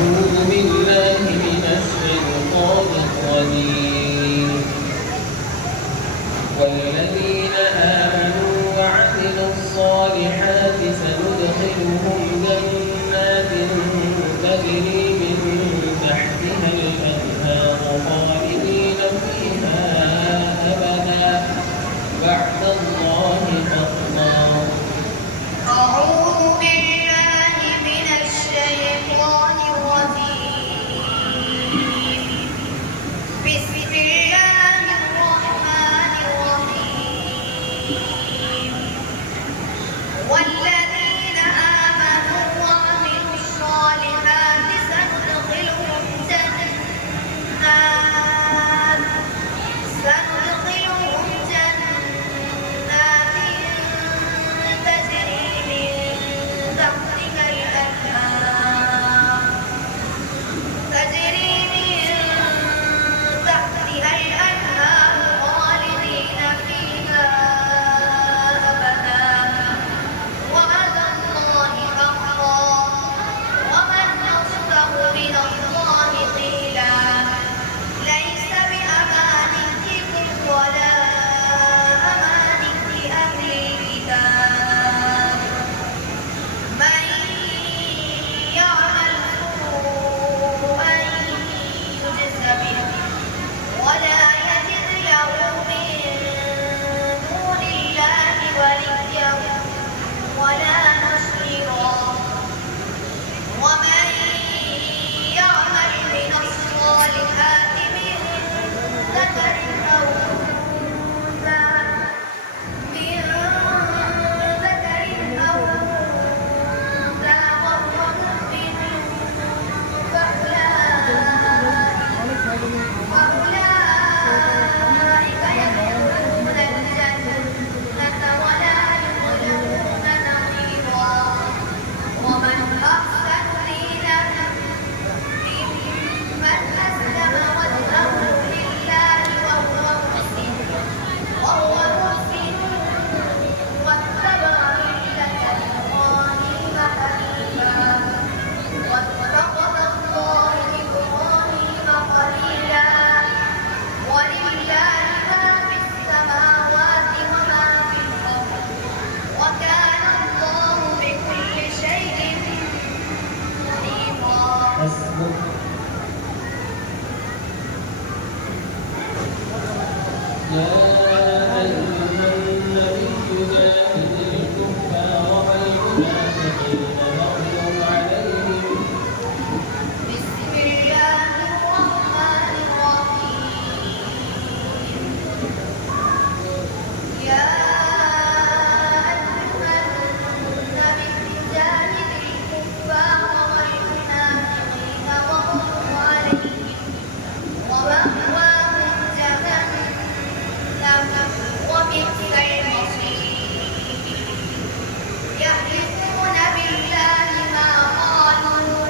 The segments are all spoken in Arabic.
أعوذ بالله من الشيطان الرجيم والذين آمنوا وعملوا الصالحات سندخلهم جنات تجري من تحتها الأنهار خالدين فيها أبدا بعد الله حقا. أعوذ بالله من الشيطان الرجيم. بسم الله الرحمن الرحيم. والذين آمنوا وعملوا الصالحات سندخلهم جنات تجري من تحتها الأنهار خالدين فيها أبدا وعد الله حقا ومن أصدق من الله قيلا. ليس بأمانيكم ولا أماني أهل الكتاب. من يعمل سوءا يجز به ولا يجد له من دون الله وليا ولا نصيرا. ومن يعمل من الصالحات من ذكر أو أنثى وهو مؤمن فأولئك يدخلون الجنة ولا يظلمون نقيرا. ومن أحسن دينا ممن أسلم وجهه لله وهو محسن واتبع ملة إبراهيم حنيفا واتخذ الله إبراهيم خليلا. ولله ما في السماوات وما في الأرض وكان الله بكل شيء محيطا. حسبك. يا أيها النبي جاهد الكفار والمنافقين واغلظ عليهم. بسم الله الرحمن الرحيم. يا أيها النبي جاهد الكفار والمنافقين واغلظ عليهم ومأواهم جهنم وبئس المصير. يحلفون بالله ما قالوا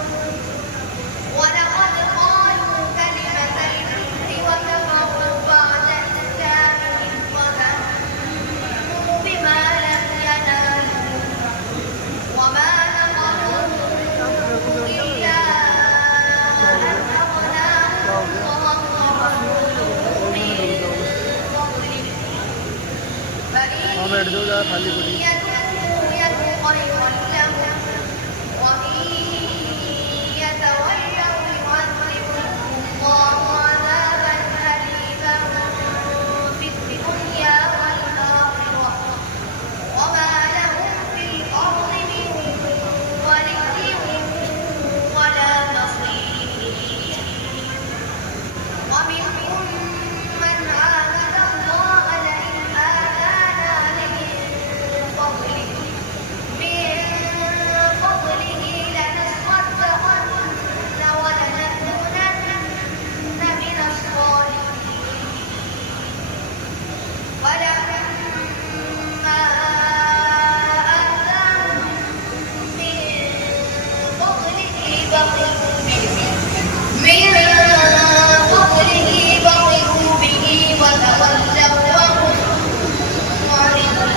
ولقد قالوا كلمة الكفر وكفروا بعد إسلامهم وهموا بما لم ينالوا وما نقموا إلا أن أغناهم الله ورسوله من فضله فإن يتوبوا يك خيرا لهم وإن يتولوا يعذبهم الله عذابا أليما في الدنيا والآخرة وما لهم في الأرض من ولي ولا نصير. ومنهم من عاهد الله لئن آتانا من فضله لنصدقن ولنكونن من الصالحين. ولما آتاهم من فضله بخلوا به وتولوا وهم معرضون.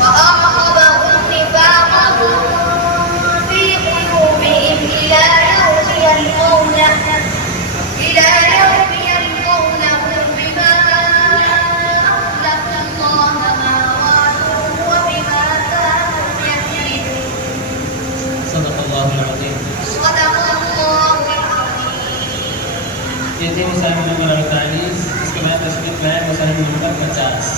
وأعقبهم نفاقهم في قلوبهم Sadaqallahul-Azim. Sadaqallahul-Azim. ये थे मुसाहिब नंबर 48। इसके बाद तस्वीर में मुसाहिब नंबर 50।